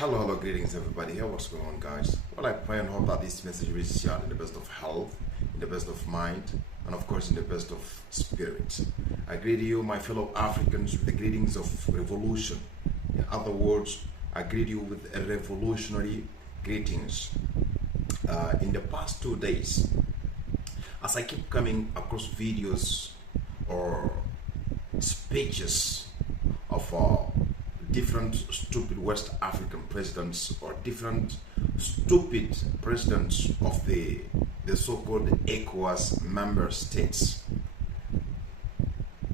Hello, greetings everybody. Here, what's going on, guys? Well, I pray and hope that this message reaches you out in the best of health, in the best of mind, and of course in the best of spirit. I greet you, my fellow Africans, with the greetings of revolution. In other words, I greet you with a revolutionary greetings. In the past 2 days, as I keep coming across videos or speeches of different stupid West African presidents or different stupid presidents of the so-called ECOWAS member states.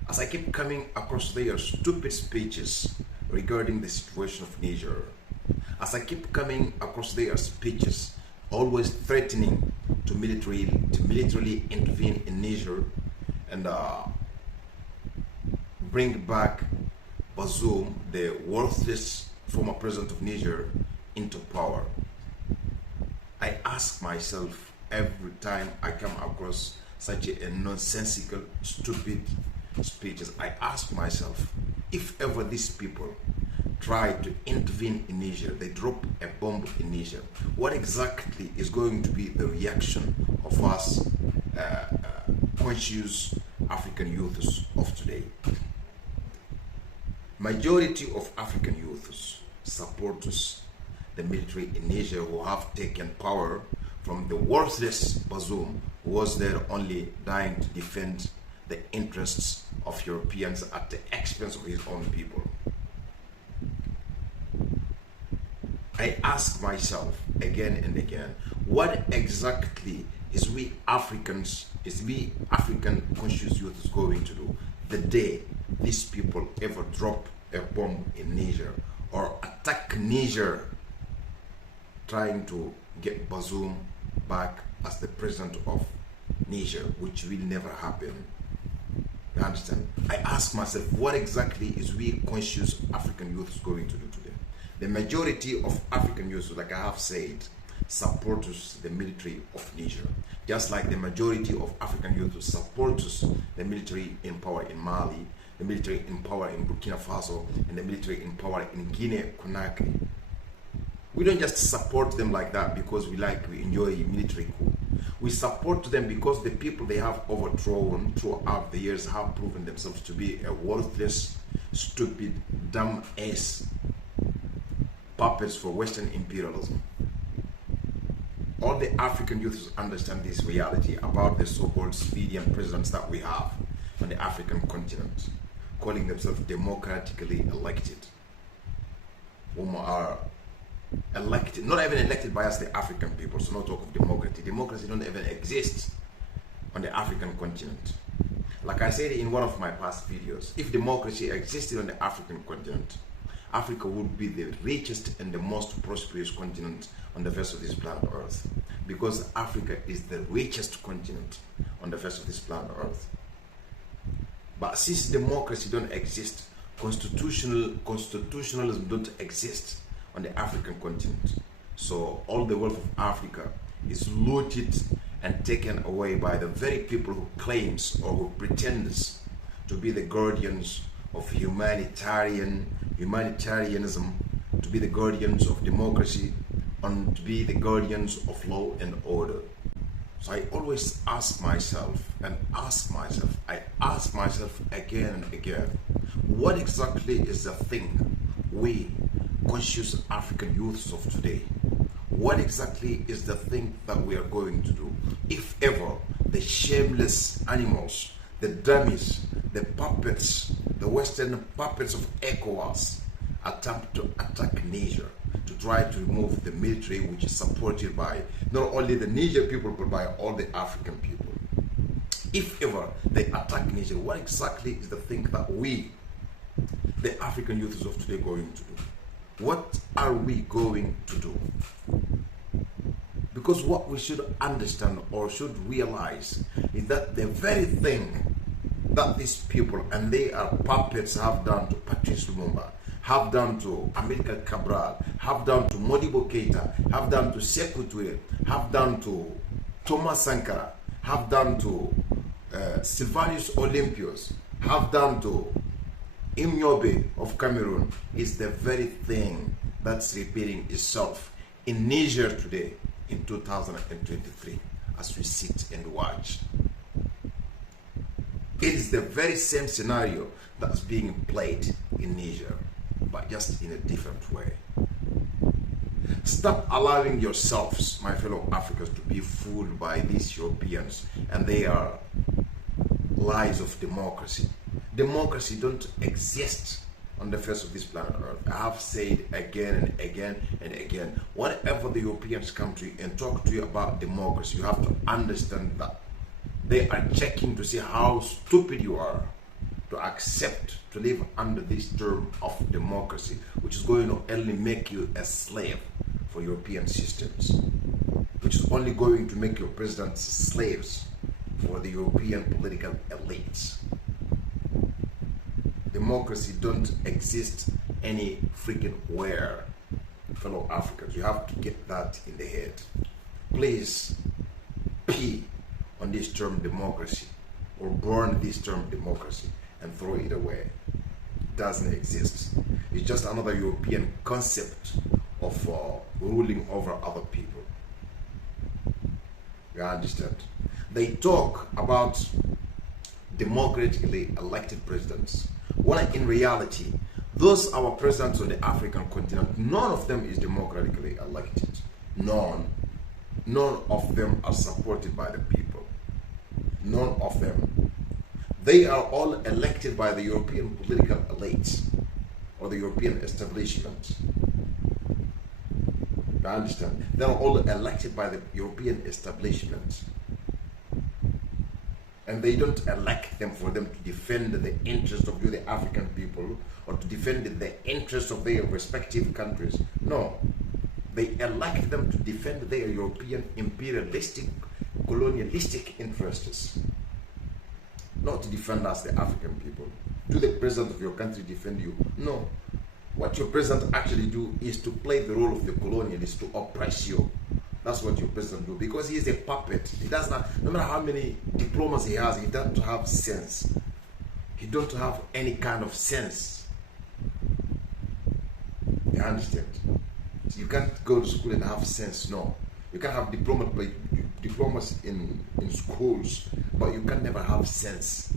As I keep coming across their stupid speeches regarding the situation of Niger, as I keep coming across their speeches always threatening to militarily intervene in Niger and bring back Bazoum, the worthless former president of Niger, into power, I ask myself every time I come across such a nonsensical, stupid speeches, I ask myself, if ever these people try to intervene in Niger, they drop a bomb in Niger, what exactly is going to be the reaction of us conscious African youths of today? Majority of African youths support the military in Niger who have taken power from the worthless Bazoum, who was there only dying to defend the interests of Europeans at the expense of his own people. I ask myself again and again, what exactly is we African conscious youths going to do the day these people ever drop a bomb in Niger or attack Niger trying to get Bazoum back as the president of Niger, which will never happen? You understand? I ask myself, what exactly is we conscious African youths going to do today? The majority of African youths, like I have said, support the military of Niger, just like the majority of African youth support the military in power in Mali, the military in power in Burkina Faso, and the military in power in Guinea-Conakry. We don't just support them like that because we enjoy military coup. We support them because the people they have overthrown throughout the years have proven themselves to be a worthless, stupid, dumb-ass puppets for Western imperialism. All the African youths understand this reality about the so-called civilian presidents that we have on the African continent, calling themselves democratically elected, whom are elected, not even elected by us, the African people, so no talk of democracy. Democracy don't even exist on the African continent. Like I said in one of my past videos, if democracy existed on the African continent, Africa would be the richest and the most prosperous continent on the face of this planet Earth, because Africa is the richest continent on the face of this planet Earth. But since democracy don't exist, constitutionalism don't exist on the African continent, so all the wealth of Africa is looted and taken away by the very people who claims or who pretends to be the guardians of humanitarianism, to be the guardians of democracy, and to be the guardians of law and order. So I always ask myself again and again, what exactly is the thing we conscious African youths of today, what exactly is the thing that we are going to do if ever the shameless animals, the dummies, the puppets, the Western puppets of ECOWAS attempt to attack Niger, to try to remove the military which is supported by not only the Niger people but by all the African people? If ever they attack Niger, what exactly is the thing that we, the African youths of today, going to do? What are we going to do? Because what we should understand or should realize is that the very thing that these people, and they are puppets, have done to Patrice Lumumba, have done to Amilcar Cabral, have done to Modibo Keita, have done to Sekou Touré, have done to Thomas Sankara, have done to Sylvanus Olympios, have done to Imnyobe of Cameroon, is the very thing that's repeating itself in Niger today in 2023 as we sit and watch. It is the very same scenario that's being played in Niger, but just in a different way. Stop allowing yourselves, my fellow Africans, to be fooled by these Europeans and their lies of democracy. Democracy don't exist on the face of this planet Earth. I have said again and again and again, whenever the Europeans come to you and talk to you about democracy, you have to understand that they are checking to see how stupid you are to accept to live under this term of democracy, which is going to only make you a slave for European systems, which is only going to make your presidents slaves for the European political elites. Democracy don't exist any freaking where, fellow Africans. You have to get that in the head. Please pee on this term democracy, or burn this term democracy and throw it away. It doesn't exist. It's just another European concept of ruling over other people. You understand? They talk about democratically elected presidents, when in reality, those our presidents on the African continent, none of them is democratically elected. None of them are supported by the people. None of them. They are all elected by the European political elites or the European establishment. You understand? They are all elected by the European establishment. And they don't elect them for them to defend the interest of you, the African people, or to defend the interest of their respective countries. No. They elect them to defend their European imperialistic, colonialistic interests. Not to defend us, the African people. Do the president of your country defend you? No. What your president actually do is to play the role of the colonialist, to oppress you. That's what your president do, because he is a puppet. He does not, no matter how many diplomas he has, he doesn't have sense. He don't have any kind of sense. You understand? So you can't go to school and have sense, no. You can have diplomas in schools, but you can never have sense.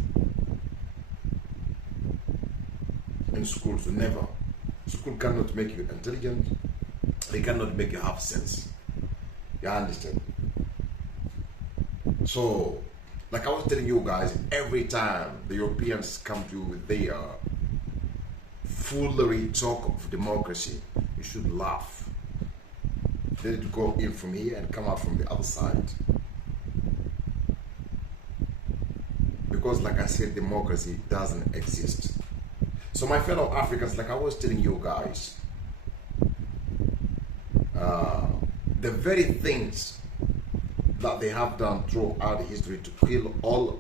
In schools, never. School cannot make you intelligent. They cannot make you have sense. You understand? So, like I was telling you guys, every time the Europeans come to you with their foolery talk of democracy, you should laugh. They need to go in from here and come out from the other side. Because like I said, democracy doesn't exist. So my fellow Africans, like I was telling you guys, the very things that they have done throughout history to kill or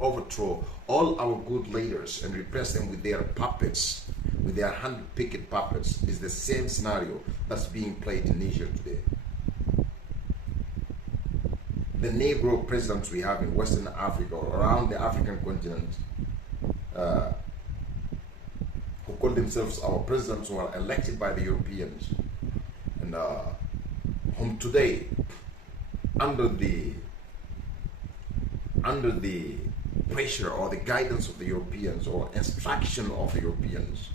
overthrow all our good leaders and repress them with their puppets, with their hand-picked puppets, is the same scenario that's being played in Niger today. The Negro presidents we have in Western Africa or around the African continent, who call themselves our presidents, who are elected by the Europeans, and whom today, under the pressure or the guidance of the Europeans or instruction of the Europeans,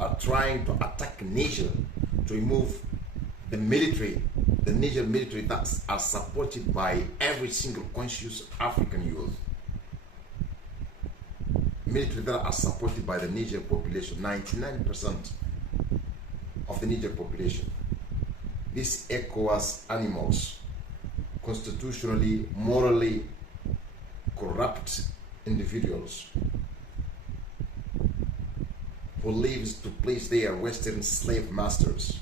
are trying to attack Niger to remove the military, the Niger military that are supported by every single conscious African youth. Military that are supported by the Niger population, 99% of the Niger population. These ECOWAS animals, constitutionally, morally corrupt individuals who lives to please their Western slave masters.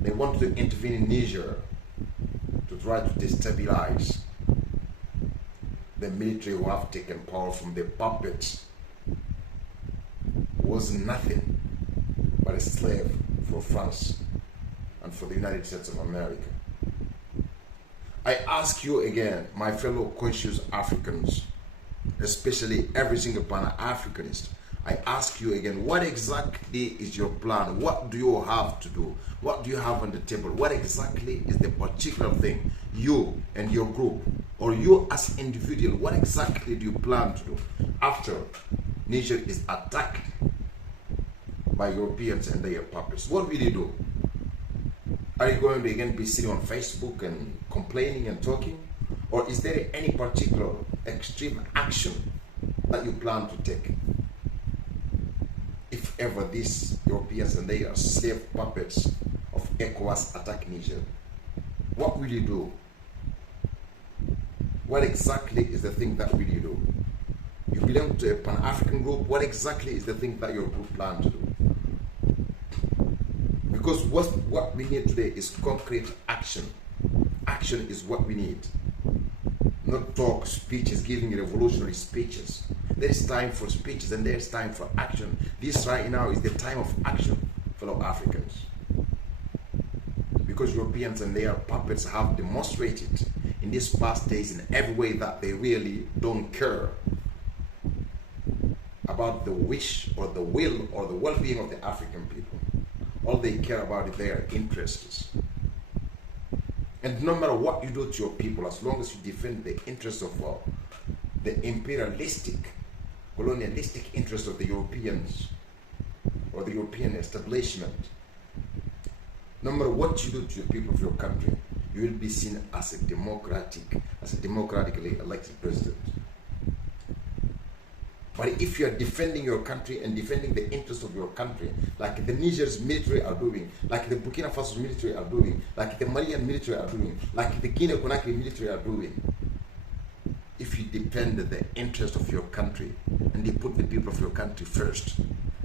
They want to intervene in Niger to try to destabilize the military who have taken power from the puppets who was nothing but a slave for France and for the United States of America. I ask you again, my fellow conscious Africans, especially every single Pan-Africanist, I ask you again, what exactly is your plan? What do you have to do? What do you have on the table? What exactly is the particular thing you and your group, or you as individual, what exactly do you plan to do after Niger is attacked by Europeans and their puppets? What will you do? Are you going to again be sitting on Facebook and complaining and talking? Or is there any particular extreme action that you plan to take? If ever these Europeans and their slave puppets of ECOWAS attack Niger, what will you do? What exactly is the thing that will you do? You belong to a Pan-African group. What exactly is the thing that your group plan to do? Because what we need today is concrete action. Action is what we need. Not talk, speeches, giving revolutionary speeches. There is time for speeches and there is time for action. This right now is the time of action, fellow Africans. Because Europeans and their puppets have demonstrated in these past days in every way that they really don't care about the wish or the will or the well-being of the African people. All they care about is their interests. And no matter what you do to your people, as long as you defend the interests of the imperialistic, colonialistic interests of the Europeans or the European establishment, no matter what you do to your people of your country, you will be seen as a democratically elected president. But if you are defending your country and defending the interests of your country, like the Niger's military are doing, like the Burkina Faso military are doing, like the Malian military are doing, like the Guinea-Conakry military are doing, if you defend the interest of your country and you put the people of your country first,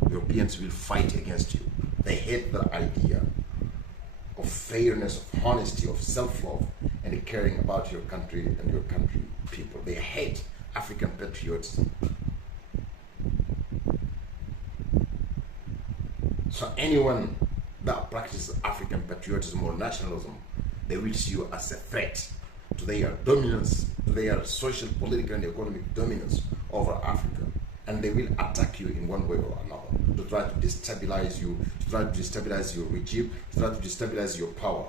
Europeans will fight against you. They hate the idea of fairness, of honesty, of self-love, and caring about your country and your country people. They hate African patriotism. So anyone that practices African patriotism or nationalism, they will see you as a threat to their dominance, to their social, political, and economic dominance over Africa. And they will attack you in one way or another to try to destabilize you, to try to destabilize your regime, to try to destabilize your power,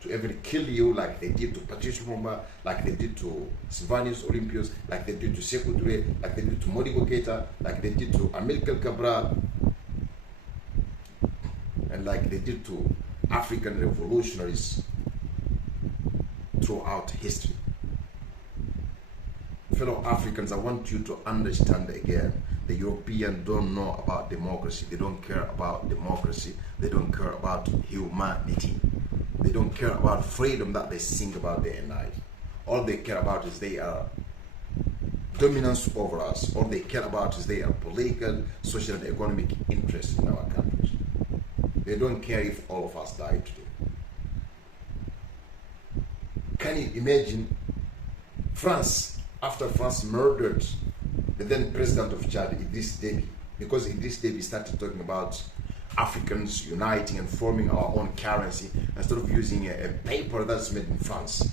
to even kill you like they did to Patrice Lumumba, like they did to Sylvanus Olympius, like they did to Sekou Touré, like they did to Modibo Keita, like they did to Amilcar Cabral, and like they did to African revolutionaries throughout history. Fellow Africans, I want you to understand again, the Europeans don't know about democracy. They don't care about democracy. They don't care about humanity. They don't care about freedom that they sing about day and night. All they care about is their dominance over us. All they care about is their political, social, and economic interests in our countries. They don't care if all of us die today. Can you imagine France, after France murdered the then president of Chad, Idriss Déby, because Idriss Déby started talking about Africans uniting and forming our own currency instead of using a paper that's made in France.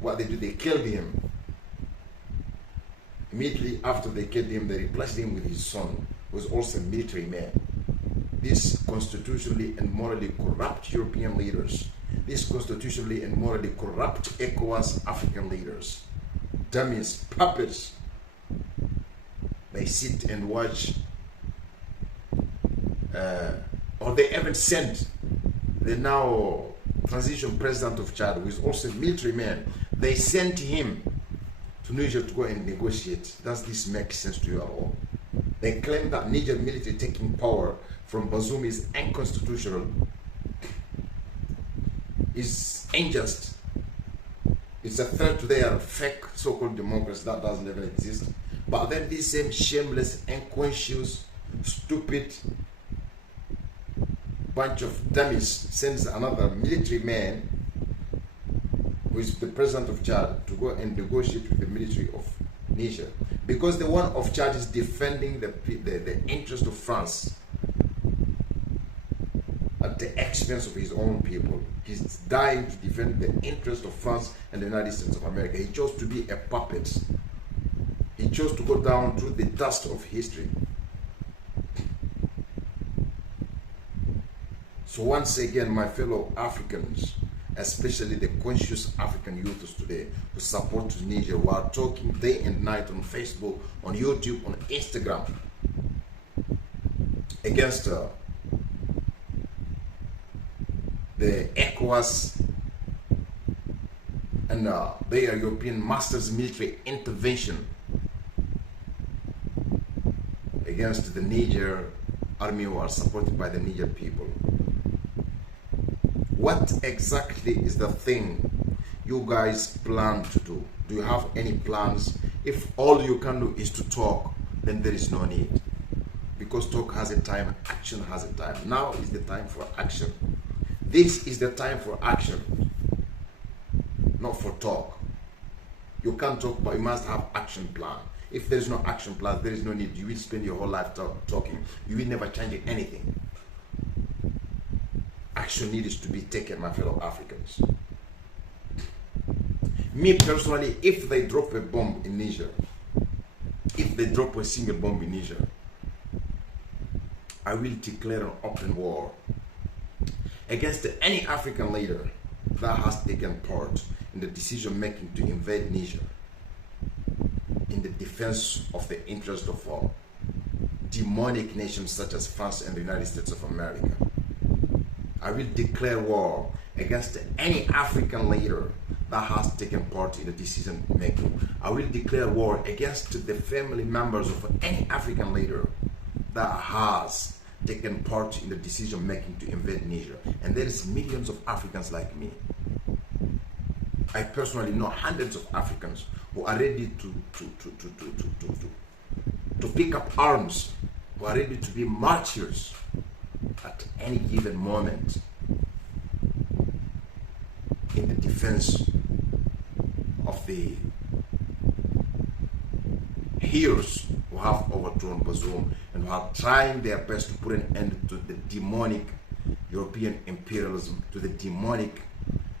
What they do, they killed him. Immediately after they killed him, they replaced him with his son, who was also a military man. These constitutionally and morally corrupt European leaders, these constitutionally and morally corrupt ECOWAS African leaders, dummies, puppets, they sit and watch, or they even sent the now transition president of Chad, who is also a military man, they sent him to Niger to go and negotiate. Does this make sense to you at all? They claim that Niger military taking power from Bazoum is unconstitutional, is unjust. It's a threat to their fake so-called democracy that doesn't even exist. But then this same shameless, unconscious, stupid bunch of dummies sends another military man, who is the president of Chad, to go and negotiate with the military of Niger. Because the one of Chad is defending the interest of France at the expense of his own people. He's dying to defend the interest of France and the United States of America. He chose to be a puppet He chose to go down through the dust of history. So once again, my fellow Africans, especially the conscious African youths today who support Tunisia, who are talking day and night on Facebook, on YouTube, on Instagram, against the ECOWAS and their European masters military intervention against the Niger army who are supported by the Niger people. What exactly is the thing you guys plan to do? Do you have any plans? If all you can do is to talk, then there is no need. Because talk has a time, action has a time. Now is the time for action. This is the time for action, not for talk. You can't talk, but you must have action plan. If there is no action plan, there is no need. You will spend your whole life talking. You will never change anything. Action needs to be taken, my fellow Africans. Me personally, if they drop a bomb in Niger, if they drop a single bomb in Niger, I will declare an open war against any African leader that has taken part in the decision making to invade Niger in the defense of the interest of demonic nations such as France and the United States of America. I will declare war against any African leader that has taken part in the decision making. I will declare war against the family members of any African leader that has taken part in the decision making to invade Niger. And there is millions of Africans like me. I personally know hundreds of Africans who are ready to pick up arms, who are ready to be martyrs at any given moment in the defense of the heroes who have overthrown Bazoum and who are trying their best to put an end to the demonic European imperialism, to the demonic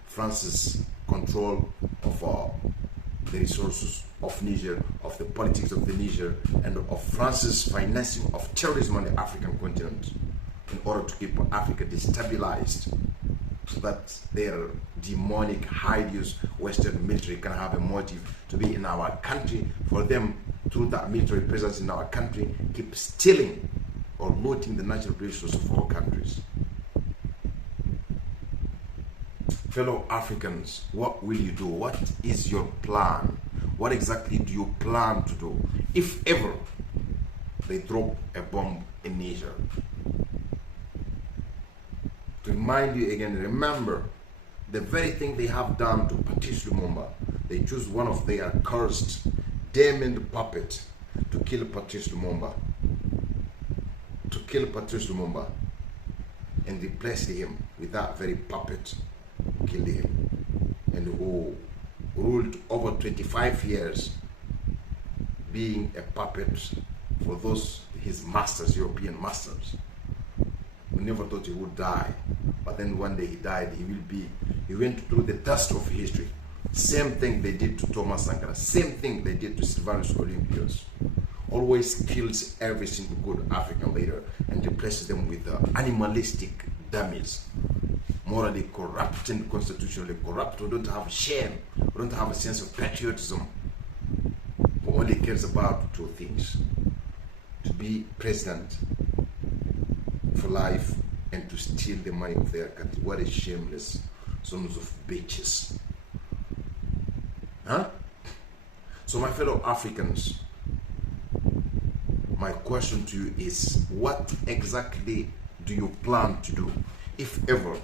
France's control of the resources of Niger, of the politics of the Niger, and of France's financing of terrorism on the African continent in order to keep Africa destabilized so that their demonic, hideous Western military can have a motive to be in our country, for them, through that military presence in our country, keep stealing or looting the natural resources of our countries. Fellow Africans, what will you do? What is your plan? What exactly do you plan to do if ever they drop a bomb in Niger? To remind you again, remember the very thing they have done to Patrice Lumumba. They choose one of their cursed, demon puppet to kill Patrice Lumumba. To kill Patrice Lumumba and replace him with that very puppet who killed him and who ruled over 25 years being a puppet for those his masters, European masters. We never thought he would die, but then one day he died. He went through the dust of history. Same thing they did to Thomas Sankara, same thing they did to Sylvanus Olympius. Always kills every single good African leader and replaces them with animalistic dummies, morally corrupt and constitutionally corrupt, who don't have shame, who don't have a sense of patriotism, who only cares about two things: to be president for life and to steal the money of their country. What a shameless sons of bitches. Huh? So my fellow Africans, my question to you is, what exactly do you plan to do if ever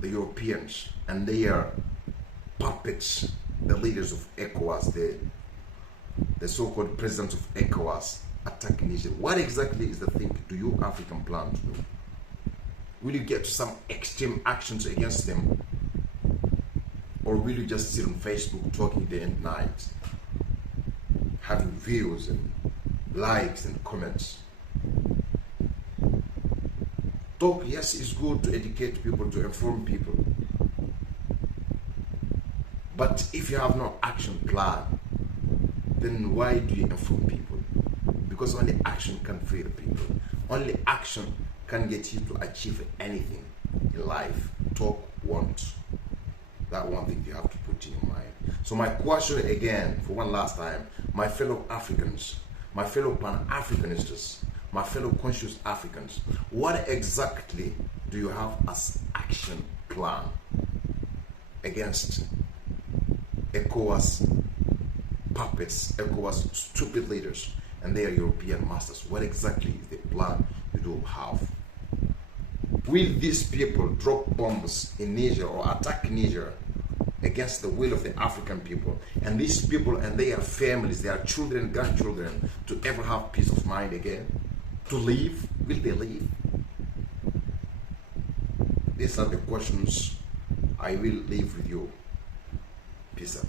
the Europeans and their puppets, the leaders of ECOWAS, the so-called presidents of ECOWAS, attack Niger? What exactly is the thing do you African plan to do? Will you get some extreme actions against them? Or will you just sit on Facebook talking day and night, having views and likes and comments? Talk, yes, is good to educate people, to inform people. But if you have no action plan, then why do you inform people? Because only action can free the people. Only action can get you to achieve anything in life. Talk won't. That one thing you have to put in your mind. So my question again, for one last time, my fellow Africans, my fellow Pan-Africanists, my fellow conscious Africans, what exactly do you have as action plan against ECOWAS puppets, ECOWAS stupid leaders and their European masters? What exactly is the plan you do have? Will these people drop bombs in Niger or attack Niger against the will of the African people, and these people and their families, their children, grandchildren, to ever have peace of mind again? To live? Will they live? These are the questions I will leave with you. Peace out.